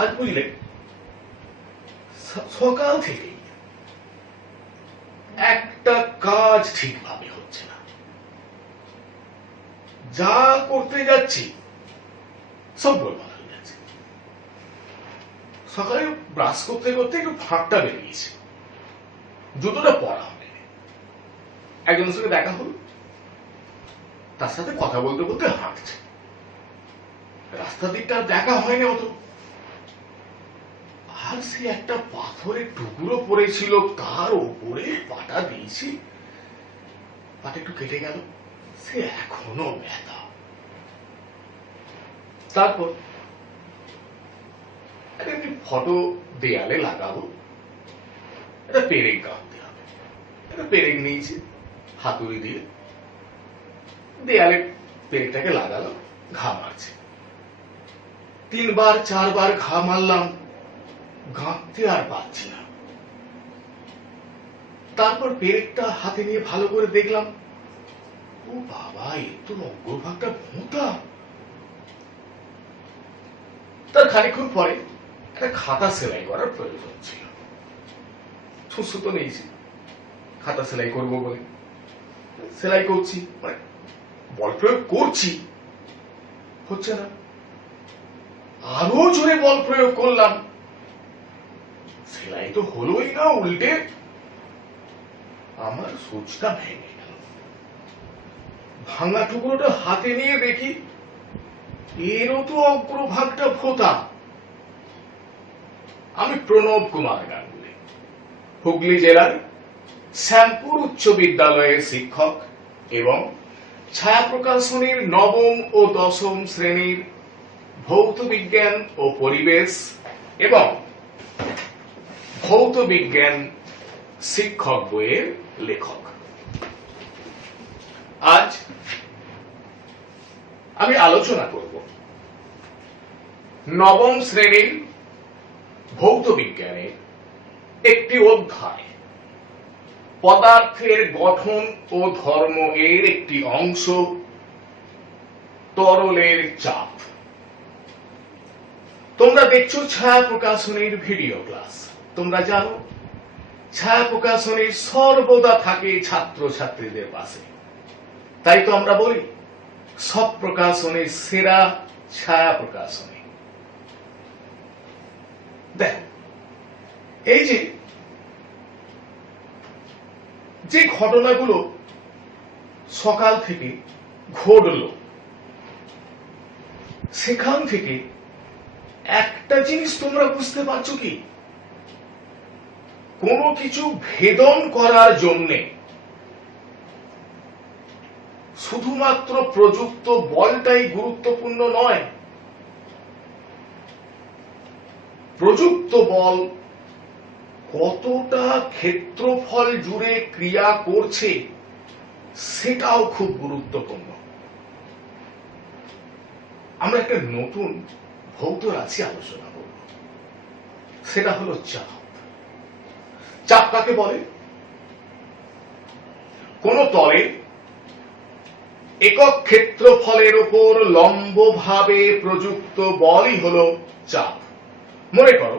আজ বুঝলে সকাল থেকে একটা কাজ ঠিকভাবে হচ্ছে না। যা করতে যাচ্ছি সব গোলমাল হয়ে যাচ্ছে। সকালে ব্রাশ করতে করতে একটু ফাঁকটা বেরিয়েছে, জুতোটা পরা হবে। একজনের সঙ্গে দেখা হলো, তার সাথে কথা বলতে বলতে হাঁটছে। রাস্তার দিকটা দেখা হয়নি অত। আর সে একটা পাথরের টুকরো পড়েছিল, তার উপরে পাটা দিয়েছি, পাটা একটু কেটে গেল, সে এখনো ব্যথা। তারপর একটি ফটো দেয়ালে লাগাবো, একটা পেরেক গাঁথতে হবে। একটা পেরেক নিয়েছি, হাতুড়ি দিয়ে দেয়ালে পেরেকটাকে লাগালাম, ঘা মারছে। 3 বার 4 বার ঘা মারলাম, গাঁথতে আর পারছি না। তারপর পেরেকটা হাতে নিয়ে ভালো করে দেখলাম, ও বাবা, এ তো অগ্রভাগটা ভোঁতা। তার খানিকক্ষণ পরে একটা খাতা সেলাই করার প্রয়োজন ছিল। সুস্থ তো নিয়েছি, খাতা সেলাই করবো বলে সেলাই করছি, মানে বল প্রয়োগ করছি, হচ্ছে না। আরো জোরে বল প্রয়োগ করলাম, সেলাই তো হলোই না, উল্টে আমার সূচটা ভেঙে গেল। ভাঙা টুকরোটা হাতে নিয়ে দেখি, এরও তো অগ্রভাগটা ভোঁতা। আমি প্রণব কুমার গাঙ্গুলি, হুগলি জেলার শ্যামপুর উচ্চ বিদ্যালয়ের শিক্ষক এবং ছায়া প্রকাশনীর 9ম ও 10ম শ্রেণীর ভৌত বিজ্ঞান ও পরিবেশ এবং ভৌত বিজ্ঞান শিক্ষক বইয়ের লেখক। আজ আমি আলোচনা করব 9ম শ্রেণীর ভৌত বিজ্ঞানের একটি অধ্যায়, পদার্থের গঠন ও ধর্ম এর একটি অংশ, তরলের চাপ। তোমরা দেখছো ছায়া প্রকাশনীর ভিডিও ক্লাস। তোমরা জানো ছায়া প্রকাশনী সর্বদা থাকে ছাত্রছাত্রীদের পাশে। তাই তো আমরা বলি সব প্রকাশনীর সেরা ছায়া প্রকাশনী। দেখ, এই যে ঘটনাগুলো সকাল থেকে ঘটল, সেখান থেকে একটা জিনিস তোমরা বুঝতে পারছো কি, কোনো কিছু ভেদন করার জন্যে শুধুমাত্র প্রযুক্ত বলটাই গুরুত্বপূর্ণ নয়। প্রযুক্ত বল কতটা ক্ষেত্রফল জুড়ে ক্রিয়া করছে সেটাও খুব গুরুত্বপূর্ণ। আমরা একটা নতুন ভৌত রাশি আলোচনা করব, সেটা হলো চাপ। চাপ কাকে বলে? কোন তলে একক ক্ষেত্রফলের উপর লম্বভাবে প্রযুক্ত বলই হলো চাপ। মনে করো,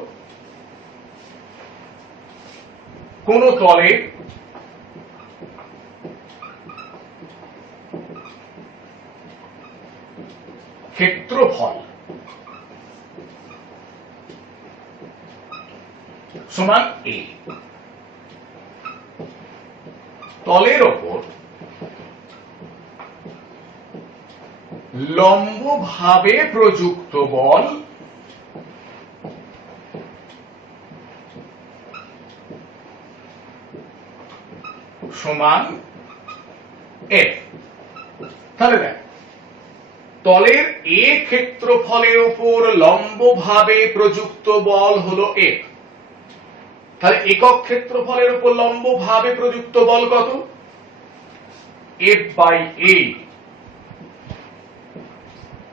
কোন তলে ক্ষেত্রফল সমান a, তলের ওপর লম্বভাবে প্রযুক্ত বল সমান F। তাহলে দেখ, তলের এ ক্ষেত্রফলের উপর লম্বভাবে প্রযুক্ত বল হলো F। তাহলে একক ক্ষেত্রফলের উপর লম্বভাবে প্রযুক্ত বল কত? F/A।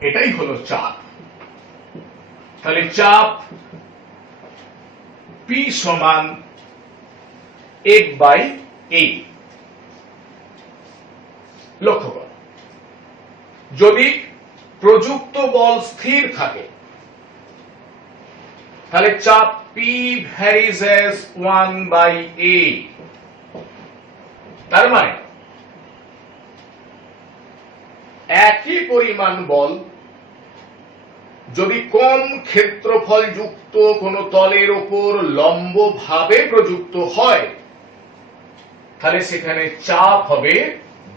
এটাই হলো চাপ। তাহলে চাপ P সমান F/A। লক্ষ্য করো, যদি প্রযুক্ত বল স্থির থাকে তাহলে চাপ P varies as 1/a। তার মানে একই পরিমাণ বল যদি কম ক্ষেত্রফল যুক্ত কোন তলের উপর লম্বভাবে প্রযুক্ত হয় তাহলে সেখানে চাপ হবে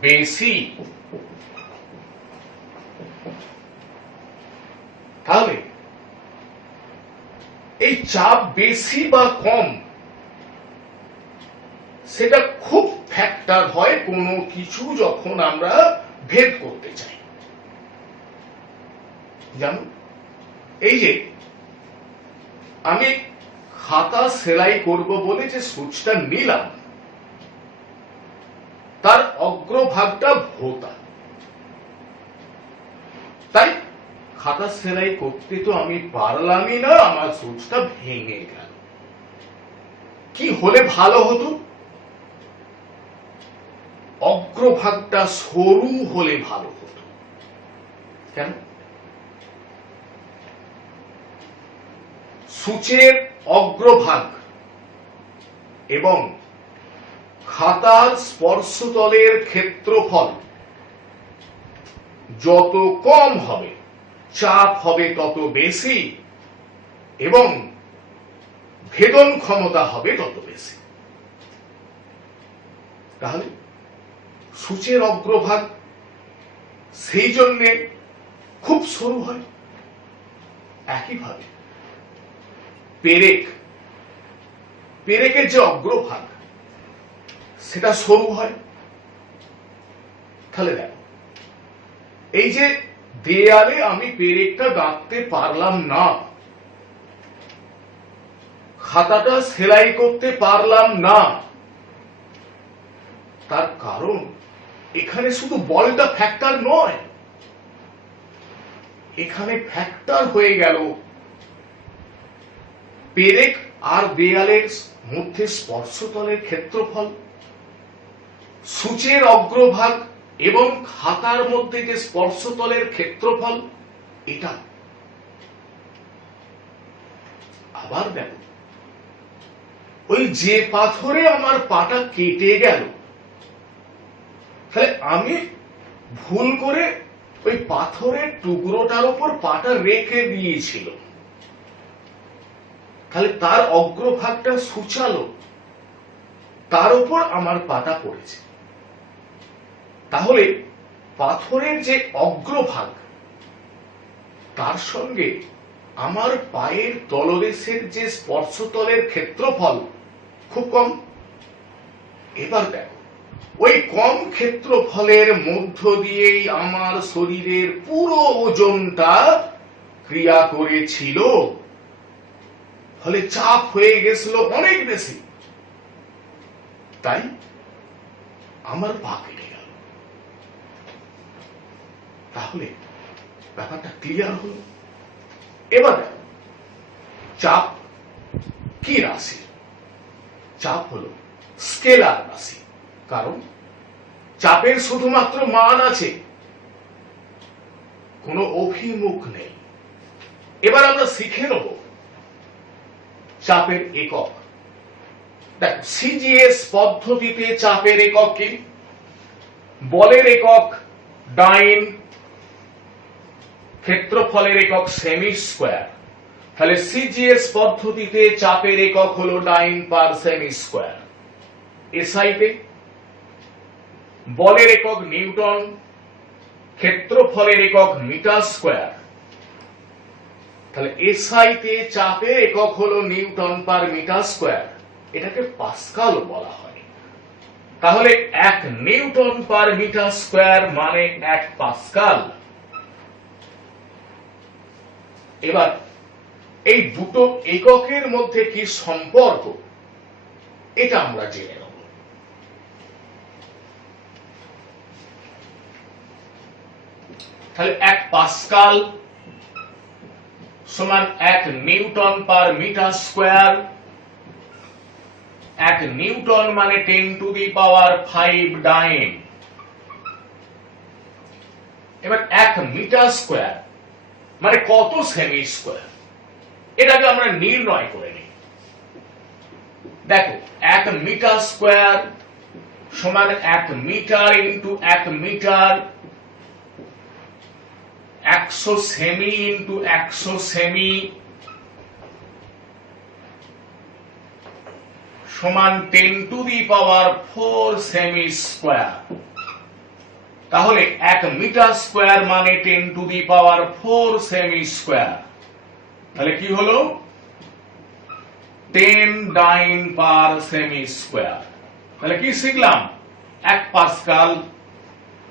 বেশি। তাহলে এই চাপ বেশি বা কম সেটা খুব ফ্যাক্টর হয় কোনো কিছু যখন আমরা ভেদ করতে চাই। যেমন এই যে আমি খাতা সেলাই করব বলে যে সূচটা নিলাম তার অগ্রভাগটা ভোঁতা, তাই খাতা সেলাই করতে তো আমি পারলামই না, আমার সূচটা ভেঙে গেল। কি হলে ভালো হতো? অগ্রভাগটা সরু হলে ভালো হতো। কেন? সূচের অগ্রভাগ এবং খাতার স্পর্শতলের ক্ষেত্রফল যত কম হবে চাপ হবে তত বেশি এবং ভেদন ক্ষমতা হবে তত বেশি। তাহলে সূচের অগ্রভাগ সেই জন্য খুব সরু হয়। একইভাবে পেরেকের যে অগ্রভাগ সেটা সরু হয়। তাহলে দেখো এই যে দেয়ালে আমি পেরেকটা গাঁথতে পারলাম না, খাতাটা সেলাই করতে পারলাম না, তার কারণ এখানে শুধু বলটা ফ্যাক্টর নয়, এখানে ফ্যাক্টর হয়ে গেল পেরেক আর দেয়ালের মধ্যে স্পর্শতলের ক্ষেত্রফল, সূচের অগ্রভাগ এবং খাতার মধ্যে যে স্পর্শতলের ক্ষেত্রফল এটা। আবার দেখো ওই যে পাথরে আমার পাটা কেটে গেল, তাহলে আমি ভুল করে ওই পাথরের টুকরোটার উপর পাটা রেখে দিয়েছিল, তাহলে তার অগ্রভাগটা সূচালো, তার উপর আমার পাটা পড়েছে। তাহলে পাথরের যে অগ্রভাগ তার সঙ্গে আমার পায়ের তলদেশের যে স্পর্শতলের ক্ষেত্রফল খুব কম। এবার দেখো ওই কম ক্ষেত্রফলের মধ্য দিয়েই আমার শরীরের পুরো ওজনটা ক্রিয়া করেছিল, ফলে চাপ হয়ে গেছিল অনেক বেশি, তাই আমার পা কেটে গেল। তাহলে ব্যাপারটা ক্লিয়ার হলো। এবার চাপ কি রাশি? চাপ হলো স্কেলার রাশি, কারণ চাপের শুধুমাত্র মান আছে, কোনো অভিমুখ নেই। এবার আমরা শিখে নেব চাপের একক। দেখো সিজিএস পদ্ধতিতে চাপের একক কি? বলের একক ডাইন, ক্ষেত্রফলের একক সেমি স্কোয়ার। তাহলে সিজিএস পদ্ধতিতে চাপের একক হলো ডাইন পার সেমি স্কোয়ার। এসআইতে বলের একক নিউটন, ক্ষেত্রফলের একক মিটার স্কোয়ার। তাহলে এসআইতে চাপের একক হলো নিউটন পার মিটার স্কোয়ার, এটাকে পাস্কাল বলা হয়। তাহলে 1 নিউটন পার মিটার স্কোয়ার মানে 1 পাস্কাল। এবার এই দুটো এককের মধ্যে কি সম্পর্ক এটা আমরা জেনে নেব। তাহলে 1 পাস্কাল সমান 1 newton per metre square. 1 newton মানে 10 টু দি পাওয়ার 5 ডাইন। এবার 1 মিটার স্কোয়ার মানে কত সেমি স্কোয়ার? এটাকে আমরা নির্ণয় করে নিই। দেখো 1 মিটার স্কয়ার সমান 1 মিটার ইন্টু 1 মিটার, 100 সেমি ইন্টু 100 সেমি সমান 10 টু দি পাওয়ার 4 সেমি স্কয়ার। তাহলে 1 মিটার স্কয়ার মানে 10 টু দি পাওয়ার 4 সেমি স্কয়ার। তাহলে কি হলো 10 ডাইন পার সেমি স্কয়ার। তাহলে কি শিখলাম 1 পাস্কাল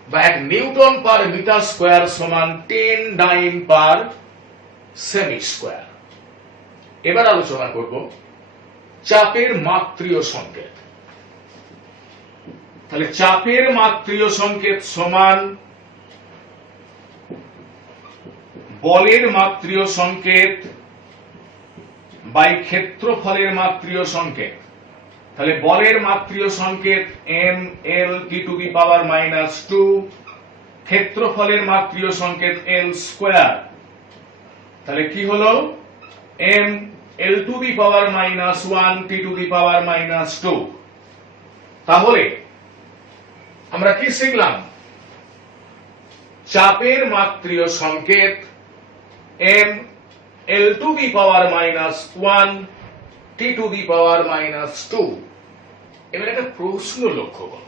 বা 1 নিউটন পার মিটার স্কয়ার সমান 10 ডাইন পার সেমি স্কয়ার। এবার আলোচনা করব চাপের মাত্রীয় সংকেত। তাহলে চাপের মাত্রীয় সংকেত সমান বলের মাত্রীয় সংকেত বাই ক্ষেত্রফলের মাত্রীয় সংকেত। তাহলে বলের মাত্রীয় সংকেত M L T to the power -2, ক্ষেত্রফলের মাত্রীয় সংকেত এল স্কয়ার। তাহলে কি হলো M L to the power -1 T to the power -2। তাহলে আমরা কি শিখলাম চাপের মাত্রীয় সংকেত M L to the power -1 T to the power -2। এবার একটা প্রশ্ন লক্ষ্য করো,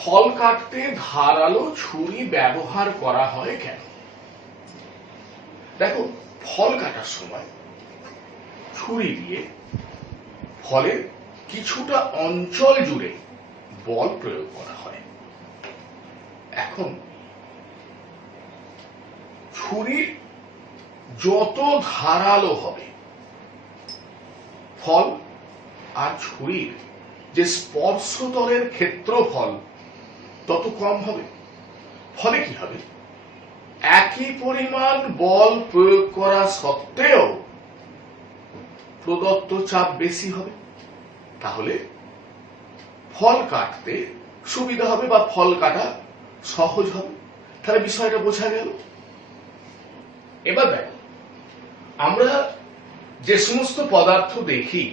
ফল কাটতে ধারালো ছুরি ব্যবহার করা হয় কেন? দেখো ফল কাটার সময় ছুরি দিয়ে ফলের কিছুটা অঞ্চল জুড়ে বল প্রয়োগ করা হয়। এখন ছুরি যত ধারালো হবে ফল আর ছুরির যে স্পর্শতলের ক্ষেত্রফল তত কম হবে। ফলে কি হবে একই পরিমাণ বল প্রয়োগ করা সত্ত্বেও প্রদত্ত চাপ বেশি হবে। তাহলে ফল কাটতে সুবিধা হবে বা ফল কাটা সহজ হবে। তাহলে বিষয়টা বোঝা গেল। এবার দেখো আমরা যে সমস্ত পদার্থ দেখি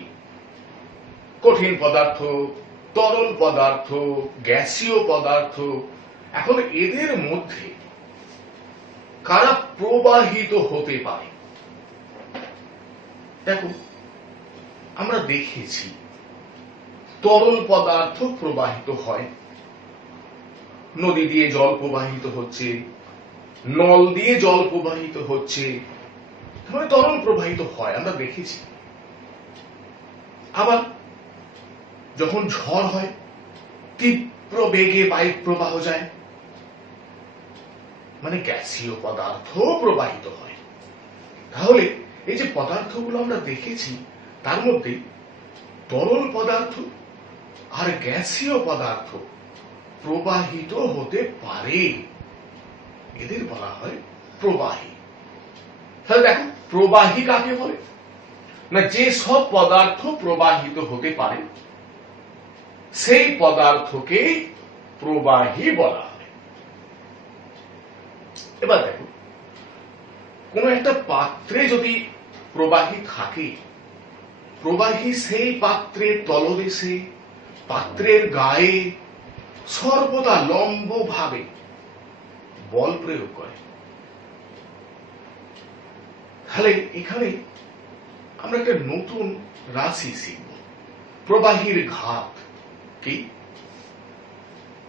কঠিন পদার্থ, তরল পদার্থ, গ্যাসীয় পদার্থ, এখন এদের মধ্যে কারা প্রবাহিত হতে পারে? দেখো আমরা দেখেছি তরল পদার্থ প্রবাহিত হয়, নদী দিয়ে জল প্রবাহিত হচ্ছে, নল দিয়ে জল প্রবাহিত হচ্ছে, তরল প্রবাহিত হয় আমরা দেখেছি। আবার যখন ঝড় হয় তীব্র বেগে বায়ু প্রবাহ যায়, মানে গ্যাসীয় পদার্থ প্রবাহিত হয়। তাহলে এই যে পদার্থগুলো আমরা দেখেছি তার মধ্যে তরল পদার্থ আর গ্যাসীয় পদার্থ প্রবাহিত হতে পারে, এদের বলা হয় প্রবাহী। তাহলে দেখো প্রবাহী কাকে বলে না, যে সব পদার্থ প্রবাহিত হতে পারে সেই পদার্থকে প্রবাহী বলা হয়। এবার দেখো কোন একটা পাত্রে যদি প্রবাহী থাকে, প্রবাহী সেই পাত্রের তলদেশে পাত্রের গায়ে সর্বদা লম্বভাবে বল প্রয়োগ করে। তাহলে এখানে আমরা একটা নতুন রাশি শিখব, প্রবাহীর ঘাত কি।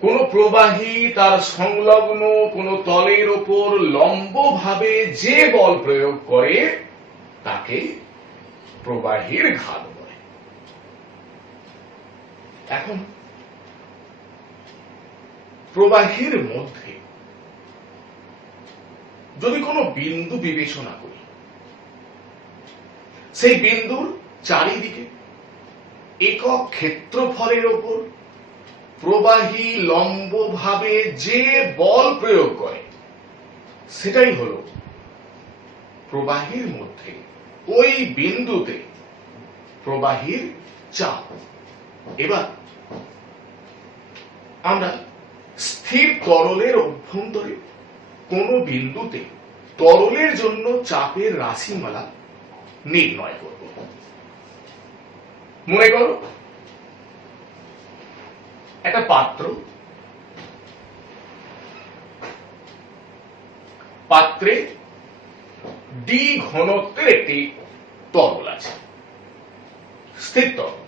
কোন প্রবাহী তার সংলগ্ন কোন তলের উপর লম্বভাবে যে বল প্রয়োগ করে তাকে প্রবাহীর ঘাত বলে। এখন প্রবাহীর মধ্যে যদি কোনো বিন্দু বিবেচনা করি, সেই বিন্দুর চারিদিকে একক ক্ষেত্রফলের উপর প্রবাহী লম্বভাবে যে বল প্রয়োগ করে সেটাই হলো প্রবাহীর মধ্যে ওই বিন্দুতে প্রবাহীর চাপ। এবার আমরা স্থির তরলের অভ্যন্তরে কোন বিন্দুতে তরলের জন্য চাপের রাশিমালা নির্ণয় করব। মনে করো একটা পাত্র, পাত্রে ডি ঘনত্বের একটি তরল আছে, স্থির তরল।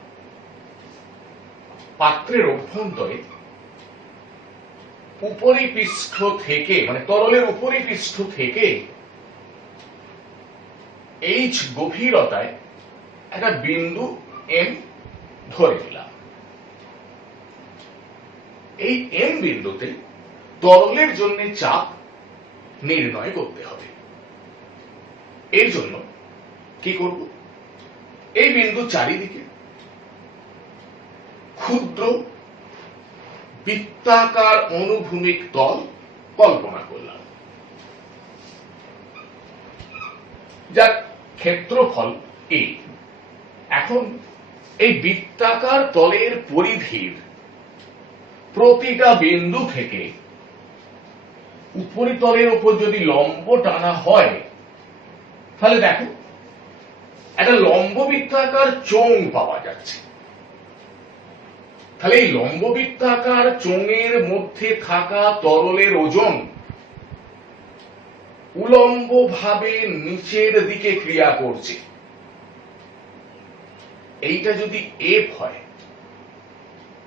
পাত্রের অভ্যন্তরে উপরিপৃষ্ঠ থেকে, মানে তরলের উপরিপৃষ্ঠ থেকে এইচ গভীরতায় একটা বিন্দু এম ধরে নিলাম। এই এম বিন্দুতে তরলের জন্য চাপ নির্ণয় করতে হবে। এর জন্য কি করব, এই বিন্দু চারিদিকে ক্ষুদ্র বৃত্তাকার অনুভূমিক তল কল্পনা করলাম, যার ক্ষেত্রফল এ। এখন এই বৃত্তাকার তলের পরিধির প্রতিটা বিন্দু থেকে উপরিতলের উপর যদি লম্ব টানা হয়, তাহলে দেখো একটা লম্ব বৃত্তাকার চোঙ পাওয়া যাচ্ছে। তাহলে এই লম্ব বৃত্তাকার চোঙের মধ্যে থাকা তরলের ওজন উলম্ব ভাবে নিচের দিকে ক্রিয়া করছে। এইটা যদি এফ হয়,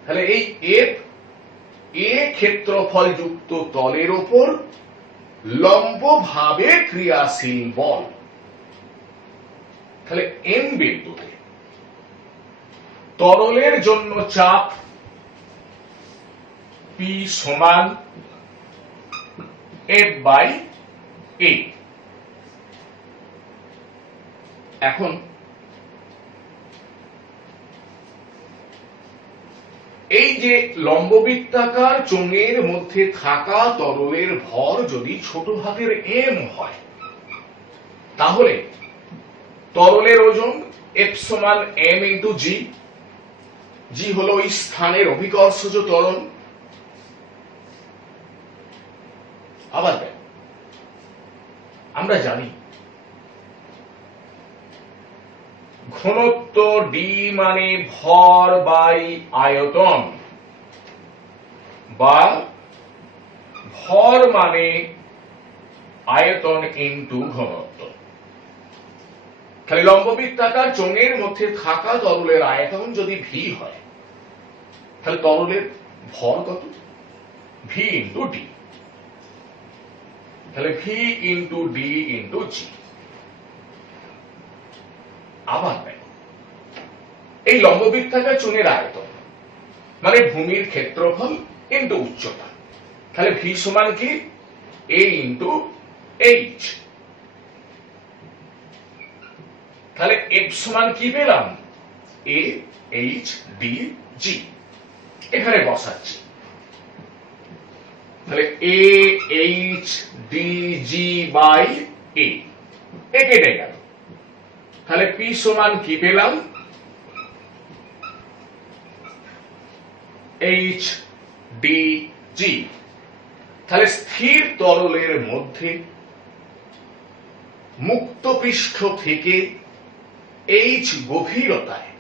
তাহলে এই এফ এ ক্ষেত্রফল যুক্ত তলের ওপর লম্ব ভাবে ক্রিয়াশীল বল। তাহলে এম বিন্দুতে তরলের জন্য চাপ পি সমান এফ বাই এ। এখন এই যে লম্ববৃত্তাকার চোঙের মধ্যে থাকা তরলের ভর যদি ছোট হাতের এম হয়, তাহলে তরলের ওজন এফ সমান এম ইন্টু জি। জি হলো ওই স্থানের অভিকর্ষজ ত্বরণ। আবার দেখ, আমরা জানি ঘনত্ব ডি মানে ভর বাই আয়তন, বা ভর মানে আয়তন ইন্টু ঘনত্ব। তাহলে লম্ববৃত্তাকার চোঙের মধ্যে থাকা তরলের আয়তন যদি ভি হয়, তাহলে তরলের ভর কত? V into D. তাহলে ভি ইন্টু ডি ইন্টু জি। আবার দেখো, এই লম্ববৃত্তাকার চোঙের আয়তন মানে ভূমির ক্ষেত্রফল ইন্টু উচ্চতা। তাহলে ভি সমান কি? A into H. তাহলে এফ সমান কি পেলাম? A H D G. এখানে বসাচ্ছি। তাহলে A H D G by A, A কেটে গেল। তাহলে পি সমান কি পেলাম? H D G. তাহলে স্থির তরলের মধ্যে মুক্ত পৃষ্ঠ থেকে এইচ গভীরতায়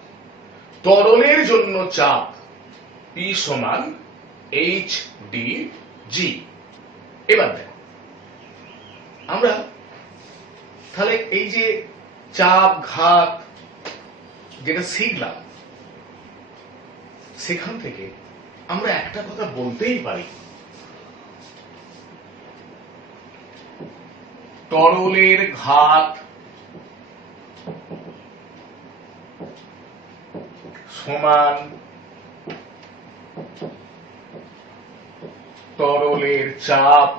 তরলের জন্য চাপ পি সমান এইচ ডি জি। এবার দেখো, আমরা তাহলে এই যে চাপ ঘাত যেটা শিখলাম, সেখান থেকে আমরা একটা কথা বলতেই পারি, তরলের ঘাত সমান তরলের চাপ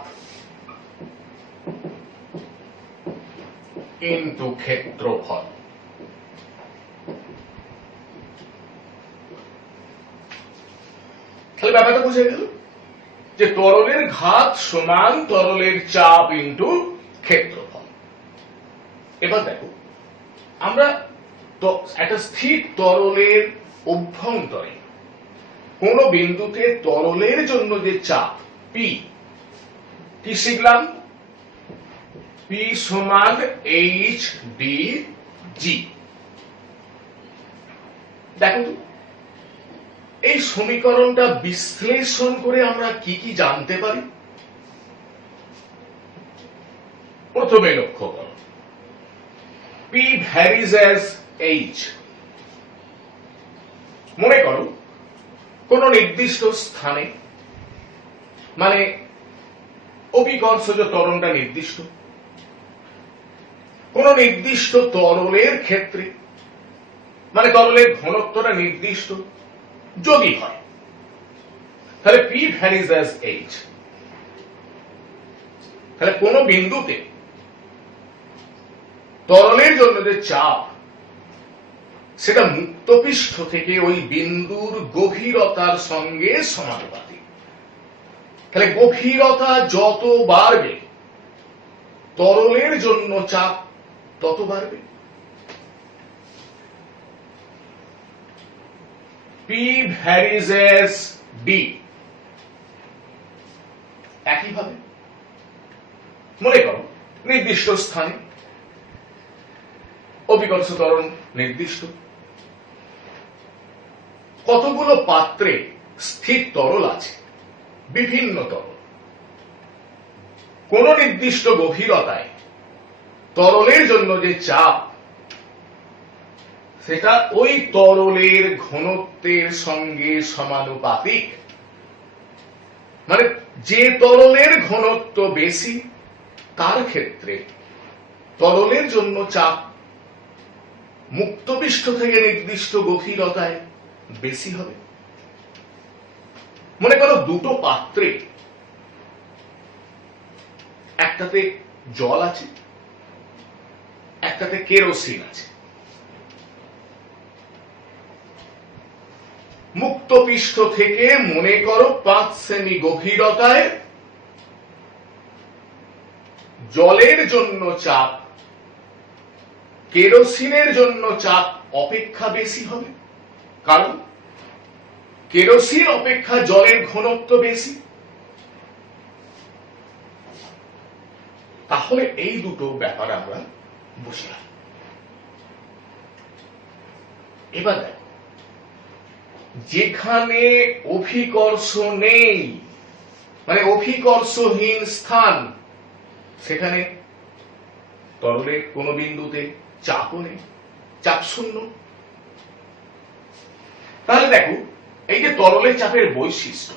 ইনটু ক্ষেত্রফল। তাহলে ব্যাপারটা বুঝে গেল যে তরলের ঘাত সমান তরলের চাপ ইনটু ক্ষেত্রফল। এবার দেখো, আমরা তো একটা স্থির তরলের অভ্যন্তরে কোন বিন্দুতে তরলের জন্য যে চাপ পি, কি শিখলাম? পি সমান এইচ ডি জি। দেখো তো, এই সমীকরণটা বিশ্লেষণ করে আমরা কি কি জানতে পারি? প্রথমে লক্ষ্য করো, P varies as H। মনে করো কোন নির্দিষ্ট স্থানে, মানে অভিকর্ষজ ত্বরণটা নির্দিষ্ট, কোন নির্দিষ্ট তরলের ক্ষেত্রে, মানে তরলের ঘনত্বটা নির্দিষ্ট যদি হয়, তাহলে P varies as H। তাহলে কোন বিন্দুতে তরলের জন্য যে চাপ, সেটা মুক্ত পৃষ্ঠ থেকে ওই বিন্দুর গভীরতার সঙ্গে সমানুপাতিক। তাহলে গভীরতা যত বাড়বে, তরলের জন্য চাপ তত বাড়বে। P varies as D। একইভাবে মনে করো নির্দিষ্ট স্থানে অভিকর্ষ ত্বরণ নির্দিষ্ট, কতগুলো পাত্রে স্থির তরল আছে, বিভিন্ন তরল, কোন নির্দিষ্ট গভীরতায় তরলের জন্য যে চাপ, সেটা ওই তরলের ঘনত্বের সঙ্গে সমানুপাতিক। মানে যে তরলের ঘনত্ব বেশি, তার ক্ষেত্রে তরলের জন্য চাপ মুক্তপৃষ্ঠ থেকে নির্দিষ্ট গভীরতায় বেশি হবে। মনে করো দুটো পাত্রে, একটাতে জল আছে, একটাতে কেরোসিন আছে। মুক্তপৃষ্ঠ থেকে মনে করো 5 সেমি গভীরতায় জলের জন্য চাপ কেরোসিনের জন্য চাপ অপেক্ষা বেশি হবে, কারণ কেরোসিন অপেক্ষা জলের ঘনত্ব বেশি। তাহলে এই দুটো ব্যাপার আমরা বুঝলাম। এবার দেখো, যেখানে অভিকর্ষ নেই, মানে অভিকর্ষহীন স্থান, সেখানে তরলের কোন বিন্দুতে চাপও নেই, চাপ শূন্য। তাহলে দেখো, এই যে তরলের চাপের বৈশিষ্ট্য,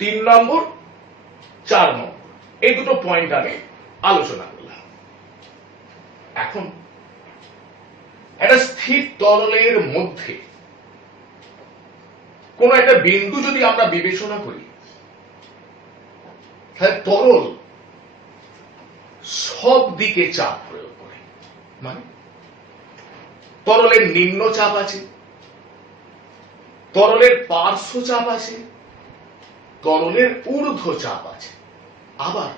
3 নম্বর 4 নম্বর, এই দুটো পয়েন্ট আমি আলোচনা করলাম। এখন একটা স্থির তরলের মধ্যে কোন একটা বিন্দু যদি আমরা বিবেচনা করি, তাহলে তরল সব দিকে চাপ প্রয়োগ করে। মানে তরলের নিম্ন চাপ আছে, তরলের পার্শ্ব চাপ আছে, তরলের ঊর্ধ্ব চাপ আছে। আবার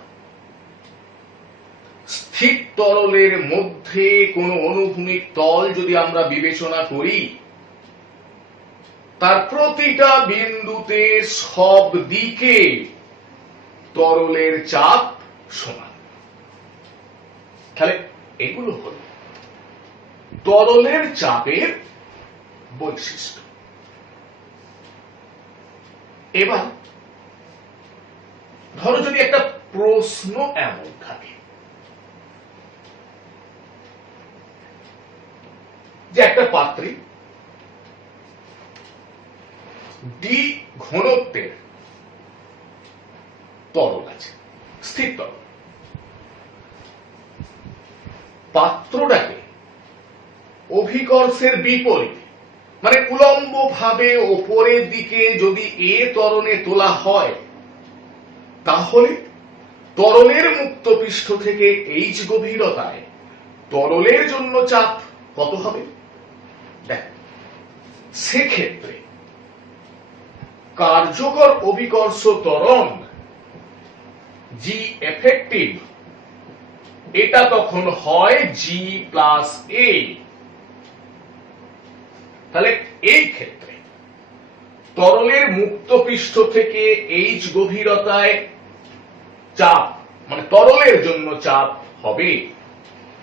স্থির তরলের মধ্যে কোন অনুভূমিক তল যদি আমরা বিবেচনা করি, তার প্রতিটা বিন্দুতে সব দিকে তরলের চাপ সমান। তাহলে এগুলো হল তরলের চাপের বৈশিষ্ট্য। এবার ধরো যদি একটা প্রশ্ন এমন থাকে যে একটা পাত্রে ডি ঘনত্বের তরল আছে, স্থির তরল। পাত্রটাকে অভিকর্ষের বিপরীতে, মানে উলম্ব ভাবে ওপরের দিকে যদি এ ত্বরণে তোলা হয়, তাহলে তরলের মুক্ত পৃষ্ঠ থেকে এইচ গভীরতায় তরলের জন্য চাপ কত হবে? দেখ, সেক্ষেত্রে কার্যকর অভিকর্ষ ত্বরণ জি এফেক্টিভ, এটা তখন হয় জি প্লাস এ। তাহলে এই ক্ষেত্রে তরলের মুক্ত পৃষ্ঠ থেকে এইচ গভীরতায় চাপ, মানে তরলের জন্য চাপ হবে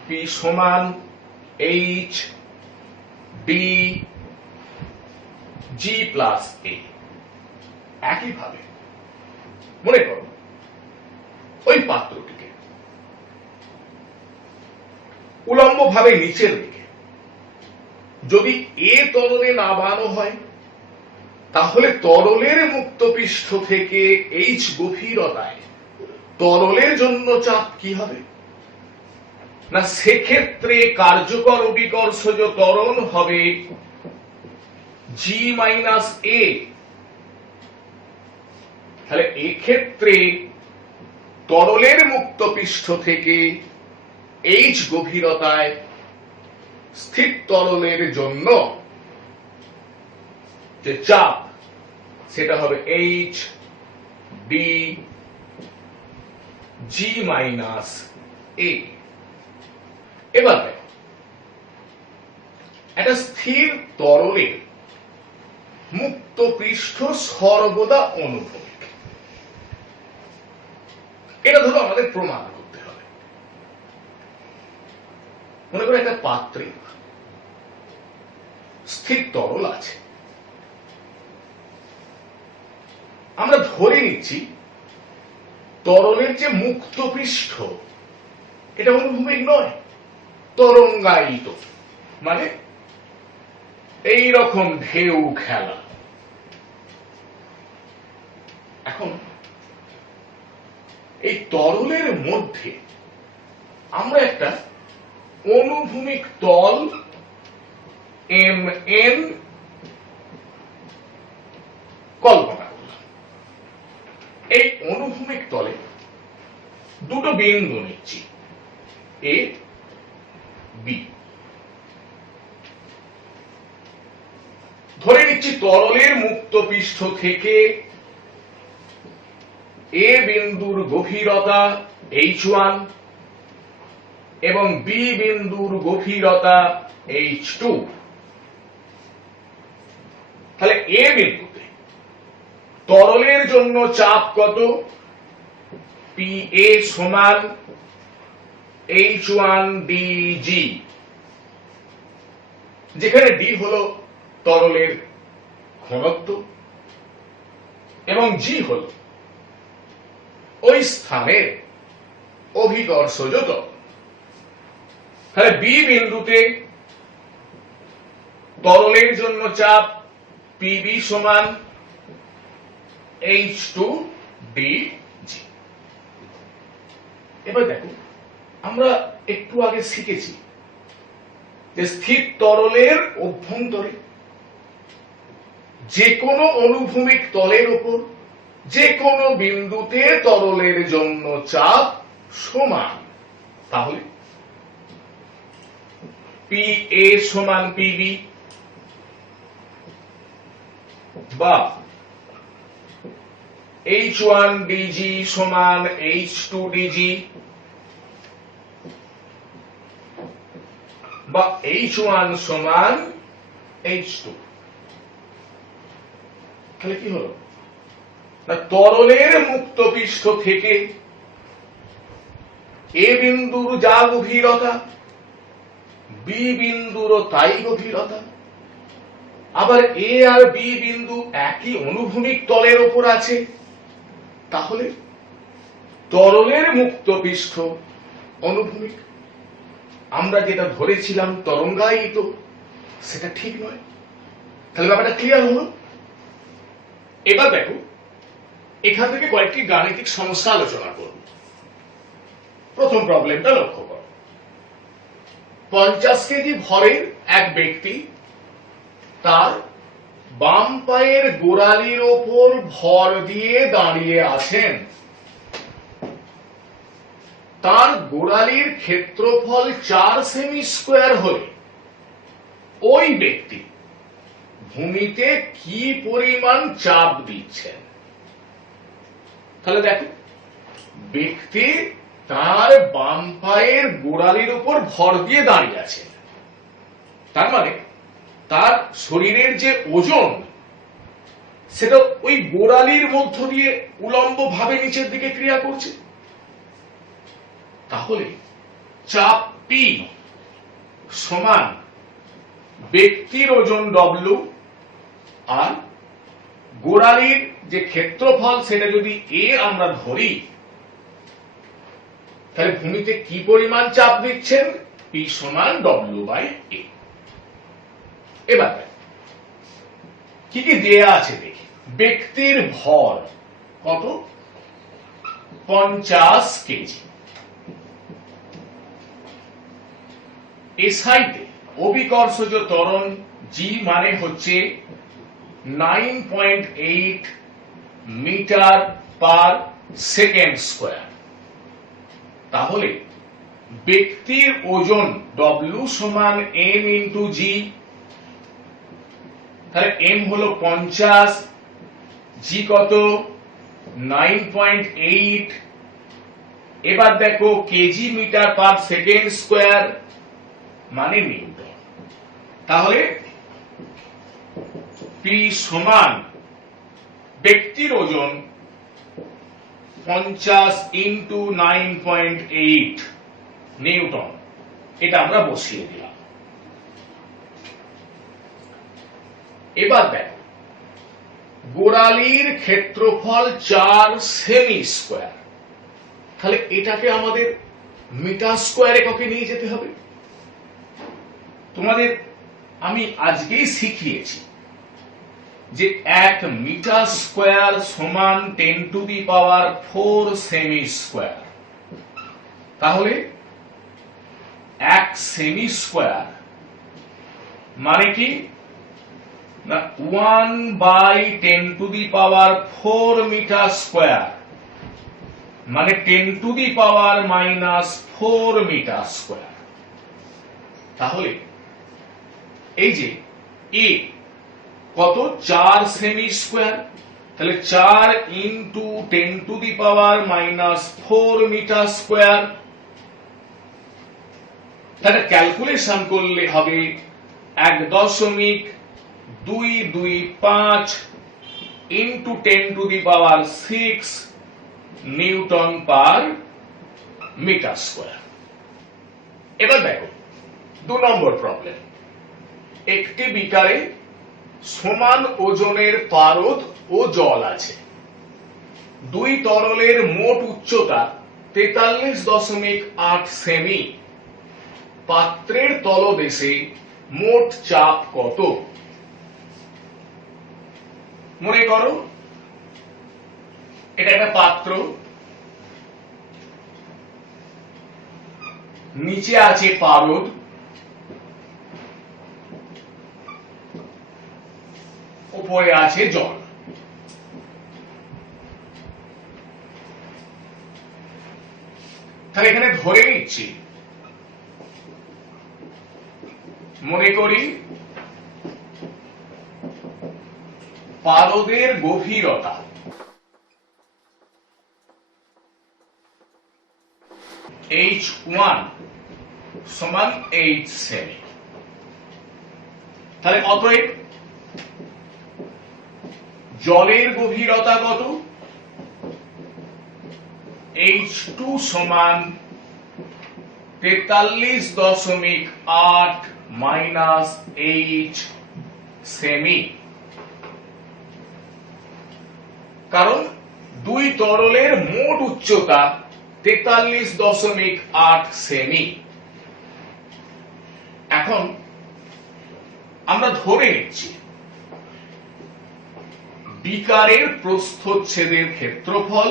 পি সমান এইচ ডি জি প্লাস এ। একইভাবে মনে করো ওই পাত্রটিকে উলম্ব ভাবে নিচের দিকে যদি এ তরলে নামানো হয়, তাহলে তরলের মুক্ত পৃষ্ঠ থেকে এইচ গভীরতায় তরলের জন্য চাপ কি হবে না, সেক্ষেত্রে কার্যকর অভিকর্ষজ ত্বরণ হবে জি মাইনাস এ। তাহলে এক্ষেত্রে তরলের মুক্ত পৃষ্ঠ থেকে এইচ গভীরতায় স্থির তরলের জন্য যে চাপ সেটা হবে এইচ ডি জি মাইনাস এ। এবার দেখো একটা স্থির তরলের মুক্ত পৃষ্ঠ সর্বদা অনুভূমিক, এটা ধরো আমাদের প্রমাণ করতে হবে। মনে করো একটা পাত্রে স্থির তরল আছে, আমরা ধরে নিচ্ছি তরলের যে মুক্ত পৃষ্ঠ এটা অনুভূমিক নয়, তরঙ্গায়িত, মানে এই রকম ঢেউ খেলা। এখন এই তরলের মধ্যে আমরা একটা অনুভূমিক তল এম এন কল্পনা করলাম। এই অনুভূমিক তলে দুটো বিন্দু নিচ্ছি, এ বি। ধরে নিচ্ছি তরলের মুক্ত পৃষ্ঠ থেকে এ বিন্দুর গভীরতা H1 এবং বি বিন্দুর গভীরতা H2। তাহলে এ বিন্দুতে তরলের জন্য চাপ কত, পি এ সমান H1 dg, যেখানে ডি হলো তরলের ঘনত্ব এবং জি হল ওই স্থানের অভিকর্ষজ ত্বরণ। তাহলে বি বিন্দুতে তরলের জন্য চাপ পিবি সমান H2 dg। এবার দেখো আমরা একটু আগে শিখেছি যে স্থির তরলের অভ্যন্তরে যে কোনো অনুভূমিক তলের উপর যে কোনো বিন্দুতে তরলের জন্য চাপ সমান। তাহলে পি এ সমান পিবি বা H1 dg সমান H2 dg বা H1 সমান H2। তাহলে কি হলো না, তরলের মুক্ত পৃষ্ঠ থেকে এ বিন্দুর যা গভীরতা বি বিন্দুরও তাই গভীরতা, আবার এ আর বি বিন্দু একই অনুভূমিক তলের উপর আছে। তাহলে তরলের মুক্ত পৃষ্ঠ অনুভূমিক। আমরা যেটা ধরেছিলাম তরঙ্গায়িত, সেটা ঠিক নয়। তাহলে ব্যাপারটা ক্লিয়ার হলো। এবার দেখো এখান থেকে কয়েকটি গাণিতিক সমস্যা আলোচনা করব। প্রথম প্রবলেমটা লক্ষ্য করো। 50 কেজি ভরের এক ব্যক্তি তার বাম পায়ের গোড়ালির ওপর ভর দিয়ে দাঁড়িয়ে আছেন। তার গোড়ালির ক্ষেত্রফল 4 সেমি স্কয়ার হলে ওই ব্যক্তি ভূমিতে কি পরিমাণ চাপ দিচ্ছেন। তাহলে দেখো ব্যক্তি তার বাম পায়ের গোড়ালির উপর ভর দিয়ে দাঁড়িয়ে আছে, তার মানে তার শরীরের যে ওজন সেটা ওই গোড়ালির মধ্য দিয়ে উলম্ব ভাবে নিচের দিকে ক্রিয়া করছে। তাহলে চাপ পি সমান ব্যক্তির ওজন ডব্লিউ আর গোড়ালির যে ক্ষেত্রফল সেটা যদি এ আমরা ধরি, তাহলে ভূমিতে কি পরিমাণ চাপ দিচ্ছেন? পি সমান ডব্লিউ বাই এ। এবার কি কি দেয়া আছে দেখি। ব্যক্তির ভর কত? 50 কেজি। এসআইতে অভিকর্ষজ ত্বরণ জি মানে হচ্ছে 9.8 মিটার পার সেকেন্ড স্কয়ার। তাহলে ব্যক্তির ওজন ডব্লিউ সমান এম ইন্টু জি। তাহলে এম হলো 50, জি কত? 9.8। এবার দেখো KG metre per second square মানে নিউটন। তাহলে পি সমান ব্যক্তির ওজন 50 ইন্টু 9.8 নিউটন। এটা আমরা বসিয়ে দিলাম। এবার দেখো গোড়ালির ক্ষেত্রফল 4 সেমি স্কয়ার। তাহলে এটাকে আমাদের মিটার স্কয়ার এককে নিয়ে যেতে হবে। তোমাদের আমি আজকেই শিখিয়েছি যে 1 মিটার স্কয়ার সমান 10 টু দি পাওয়ার 4 সেমি স্কয়ার। তাহলে 1 সেমি স্কয়ার মানে কি না 1 by 10 to the power 4 metre square মানে 10 to the power minus 4 metre square. তাহলে এই যে এ কত? 4 সেমি স্কয়ার। তাহলে 4 into 10 to the power minus 4 metre square. তাহলে ক্যালকুলেশন করলে হবে 1.225 into 10 to the power 6 newton per metre square. এবার দেখো 2 নম্বর প্রবলেম। একটি বিকারে সমান ওজনের পারদ ও জল আছে। দুই তরলের মোট উচ্চতা 43.8 সেমি। পাত্রের তলদেশে মোট চাপ কত? মনে করো এটা একটা পাত্র, নিচে আছে পারদ, উপরে আছে জল। তাহলে এখানে ধরে নিচ্ছি, মনে করি পারদের গভীরতা H1 সমান 8 সেমি। তাহলে অতএব জলের গভীরতা কত? H2 সমান 43.8 মাইনাস 8 সেমি। কারণ দুই তরলের মোট উচ্চতা 43.8 সেমি। এখন আমরা ধরে নিচ্ছি বিকারের প্রস্থচ্ছেদের ক্ষেত্রফল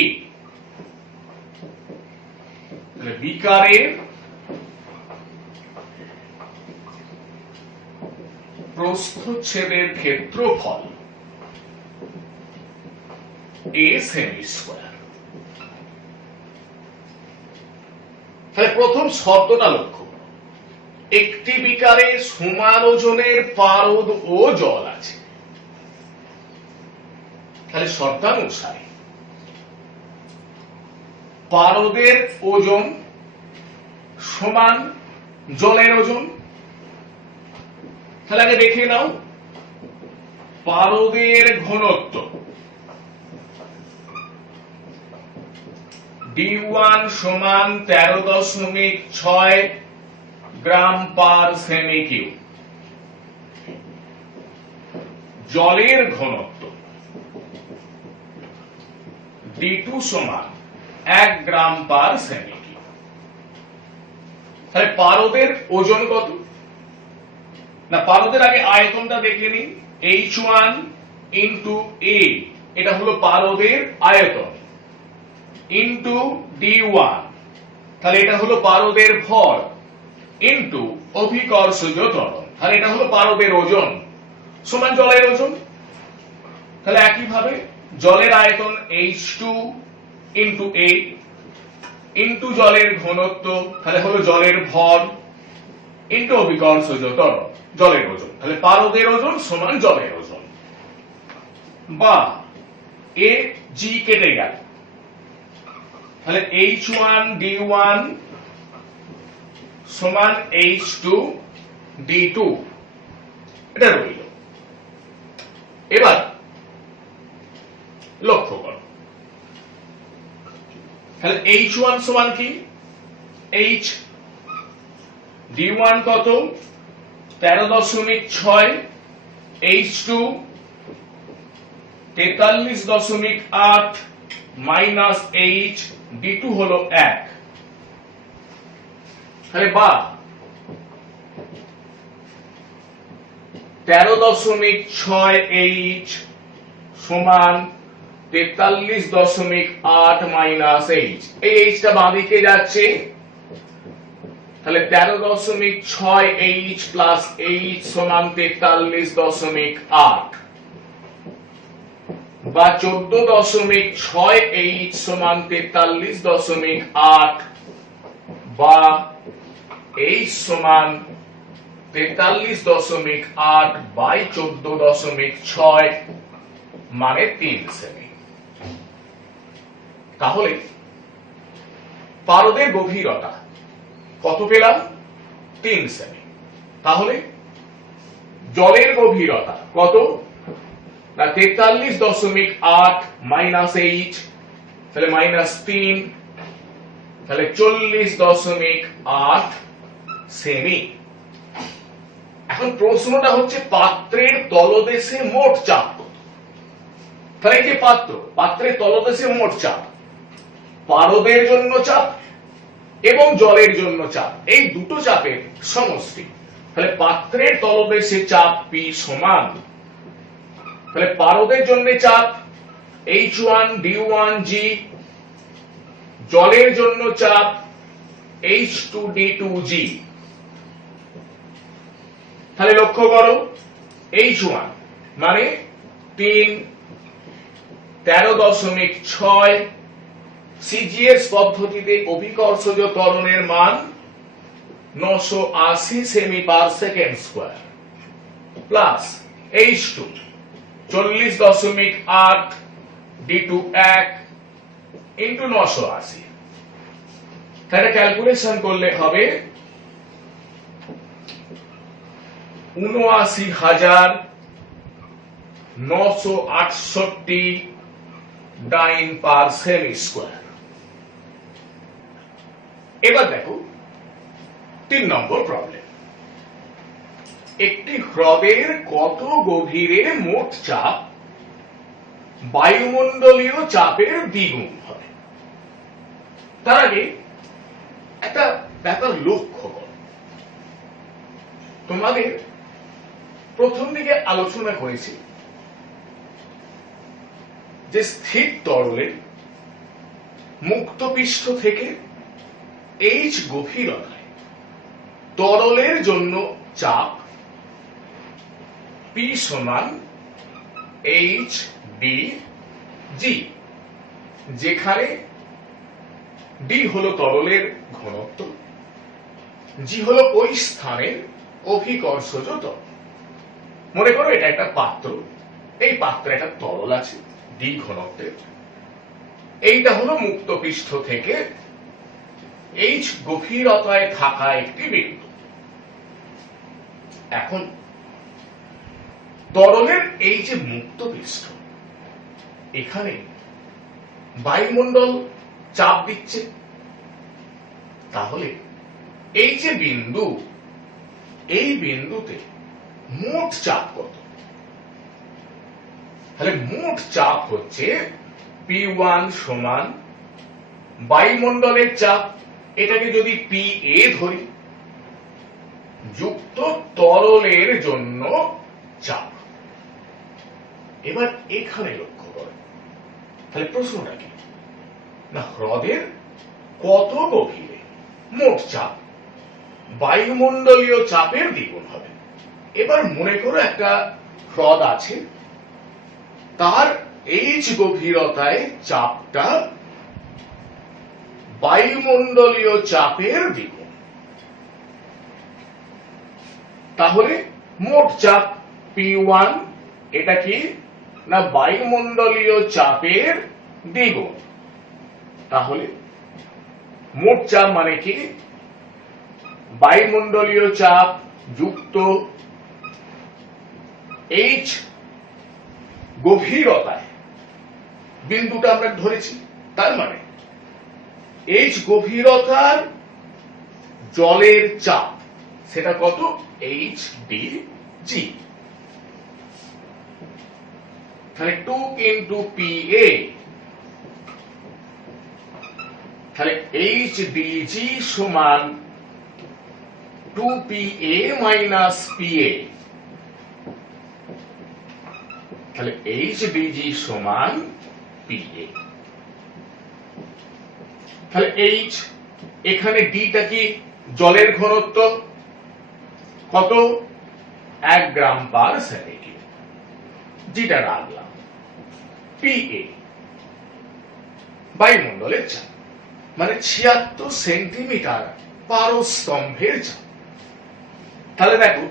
এ। বিকারের প্রস্থচ্ছেদের ক্ষেত্রফল এ সেমি স্কয়ার। তাহলে প্রথম শর্তটা লক্ষ্য, একটি বিকারে সমান ওজনের পারদ ও জল আছে। তাহলে শর্তানুসারে পারদের ওজন সমান জলের ওজন। তাহলে আগে দেখে নাও পারদের ঘনত্ব D1 সমান 13.6 গ্রাম পার সেমি কিউব। জলের ঘনত্ব D2 সমান 1 গ্রাম পার সেমি কিউব। তাহলে পারদের ওজন কত? না, পারদের আগে আয়তনটা দেখে নিন। H1 ইন্টু A, এটা হলো পারদের আয়তন, ইন্টু D1, তাহলে এটা হলো পারদের ভর, ইন্টু অভিকর্ষজ ত্বরণ, তাহলে এটা হলো পারদের ওজন, সমান জলের ওজন। তাহলে একইভাবে জলের আয়তন H2 ইন্টু A ইন্টু জলের ঘনত্ব, তাহলে হলো জলের ভর, ইন্টু অভিকর্ষজ ত্বরণ, জলের ওজন। তাহলে পারদের ওজন সমান জলের ওজন। বা A G কেটে গেল, তাহলে H1 D1 সমান H2 D2, এটা রইল। এবার লক্ষ্য করো, তাহলে H1 সমান কি? H D1 কত? 13.6, H2 43.8 মাইনাস H D2 হলো 1। তাহলে বা 13.6 H সমান 43.8 মাইনাস H, এই H টা বাঁদিকে যাচ্ছে, তাহলে 13.6 H প্লাস H সমান 43.8, বা 14.6 H সমান 43.8, বা H সমান 43.8 বাই 14.6 মানে 3 সেমি। তাহলে পারদের গভীরতা কত পেলাম? 3 সেমি। তাহলে জলের গভীরতা কত? না 43.8 মাইনাস H, তাহলে মাইনাস 3, তাহলে 40.8 সেমি। এখন প্রশ্নটা হচ্ছে পাত্রের তলদেশে মোট চাপ কত? তাহলে এই যে পাত্রের তলদেশে মোট চাপ, পারদের জন্য চাপ এবং জলের জন্য চাপ, এই দুটো চাপের সমষ্টি। তাহলে পাত্রের তলদেশে চাপ P সমান, তাহলে পারদের জন্য চাপ H1 D1 G, জলের জন্য চাপ H2 D2 G। তাহলে লক্ষ্য করো, H1 মানে 3, 13.6, CGS পদ্ধতিতে অভিকর্ষজ ত্বরণের মান 980 সেমি পার second square, plus H2 40.8 D2 1 into 980, তাহলে ক্যালকুলেশন করলে হবে 79,968 ডাইন পার সেমি স্কয়ার। এবার দেখো 3 নম্বর প্রবলেম। একটি হ্রদের কত গভীরে মোট চাপ বায়ুমণ্ডলীয় চাপের দ্বিগুণ হয়? তার আগে একটা ব্যাপার লক্ষ্য করো, তোমাদের প্রথম দিকে আলোচনা করেছি যে স্থির তরলে মুক্ত পৃষ্ঠ থেকে H গভীরতায় তরলের জন্য চাপ P সমান H D G, যেখানে D হলো তরলের ঘনত্ব, G হলো ওই স্থানের অভিকর্ষজ ত্বরণ। মনে করো এটা একটা পাত্র, এই পাত্রে একটা তরল আছে D ঘনত্বের, এইটা হলো মুক্ত পৃষ্ঠ থেকে H গভীরতায় থাকা একটি বিন্দু। এখন তরলের এই যে মুক্ত পৃষ্ঠ, এখানে বায়ুমণ্ডল চাপ দিচ্ছে। তাহলে এই যে বিন্দু, এই বিন্দুতে মোট চাপ কত? তাহলে মোট চাপ হচ্ছে P1 সমান বায়ুমণ্ডলের চাপ, এটাকে যদি PA ধরি, যুক্ত তরলের জন্য চাপ। এবার এখানে লক্ষ্য করো, তাহলে প্রশ্নটা কি না, হ্রদের কত গভীরে মোট চাপ বায়ুমণ্ডলীয় চাপের দ্বিগুণ হবে। এবার মনে করো একটা হ্রদ আছে, তার H গভীরতায় চাপটা বায়ুমণ্ডলীয় চাপের দ্বিগুণ। তাহলে মোট চাপ P1 এটা কি না বায়ুমণ্ডলীয় চাপের দ্বিগুণ। তাহলে মোট চাপ মানে কি বায়ুমণ্ডলীয় চাপ যুক্ত H গভীরতায়, বিন্দুটা আমরা ধরেছি, তার মানে H গভীরতার জলের চাপ সেটা কত? HdG। তাহলে 2 into PA, তাহলে HdG সমান 2PA minus PA। তাহলে HdG সমান PA। তাহলে H, এখানে ডিটা কি জলের ঘনত্ব, কত? 1 গ্রাম পার সেকেন্ড। যেটা রাখলাম। PA বায়ুমণ্ডলের চাপ, মানে 76 সেন্টিমিটার পারস্তম্ভের চাপ। তাহলে দেখো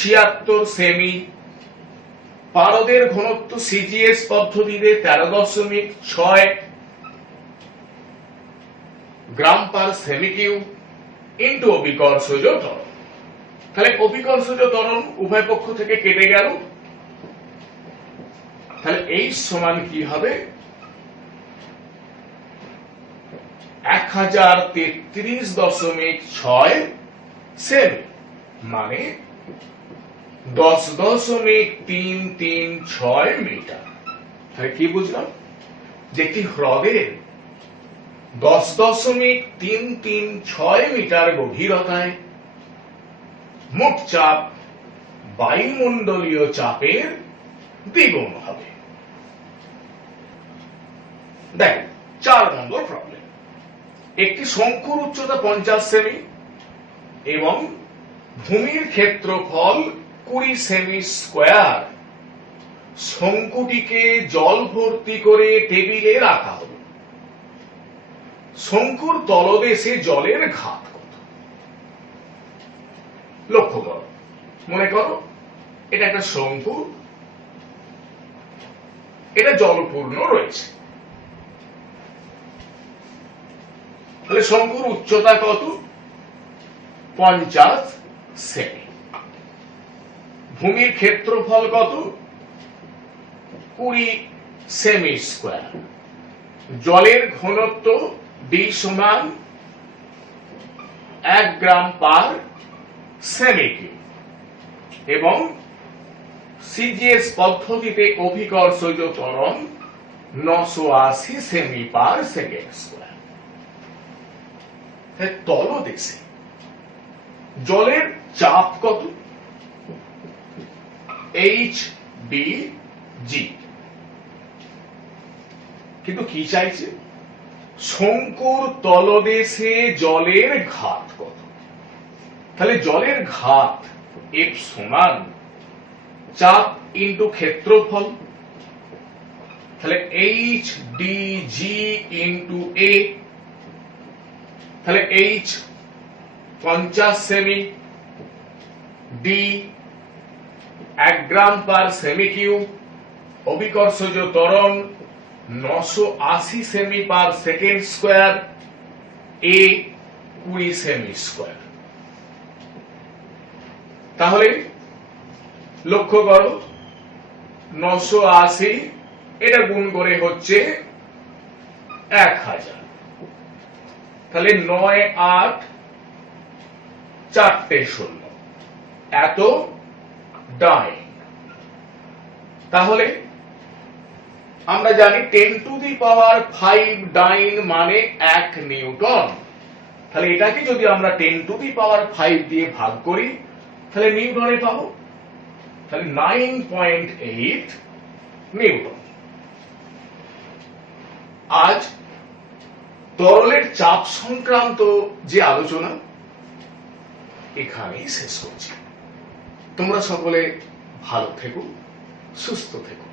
76 সেমি, পারদের ঘনত্ব সিজিএস পদ্ধতিতে 13.6 গ্রাম পার সেমি কিউব ইন্টু অভিকর্ষজ ত্বরণ। তাহলে অভিকর্ষজ ত্বরণ উভয় পক্ষ থেকে কেটে গেল। তাহলে H সমান কি হবে? 1033.6 সেমি, মানে 10.336 মিটার। তাহলে কি বুঝলাম? যে একটি হ্রদের 10.336 মিটার গভীরতায় মোট চাপ বায়ুমণ্ডলীয় চাপের দ্বিগুণ হবে। দেখ 4 নম্বর প্রবলেম। একটি শঙ্কুর উচ্চতা 50 সেমি এবং ভূমির ক্ষেত্রফল 20 সেমি স্কয়ার। শঙ্কুটিকে জল ভর্তি করে টেবিলে রাখা হলো। শঙ্কুর তলদেশে জলের ঘাত কত? লক্ষ্য করো, মনে করো এটা একটা শঙ্কু, এটা জলপূর্ণ রয়েছে। তাহলে শঙ্কুর উচ্চতা কত? 50 সেমি। ভূমির ক্ষেত্রফল কত? 20 সেমি স্কয়ার। জলের ঘনত্ব D সমান 1 গ্রাম পার সেমি কিউব এবং সিজিএস পদ্ধতিতে অভিকর্ষজ ত্বরণ 980 সেমি পার সেকেন্ড স্কয়ার। তলদেশে জলের চাপ কত? HdG। কিন্তু কি চাইছে? শঙ্কুর তলদেশে জলের ঘাত কত? তাহলে জলের ঘাত F সমান চাপ ইন্টু ক্ষেত্রফল। তাহলে HdG ইন্টু A। তাহলে H 50 সেমি, D 1 গ্রাম পার সেমি কিউব, অভিকর্ষজ ত্বরণ 980 semi per second square, A 20 semi square. তাহলে লক্ষ্য করো 980 এটা গুণ করে হচ্ছে 1000। তাহলে 9 8 4টে 0 এত ডাইন। তাহলে আমরা জানি 10⁵ ডাইন মানে 1 নিউটন। তাহলে এটাকে যদি আমরা 10⁵ দিয়ে ভাগ করি তাহলে নিউটনে পাবো। তাহলে 9.8 নিউটন। আজ তরলের চাপ সংক্রান্ত যে আলোচনা এখানেই শেষ করছি। তোমরা সকলে ভালো থেকো, সুস্থ থেকো।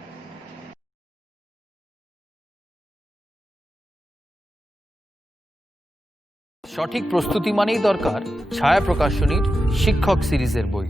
সঠিক প্রস্তুতি মানেই দরকার ছায়া প্রকাশনীর শিক্ষক সিরিজের বই।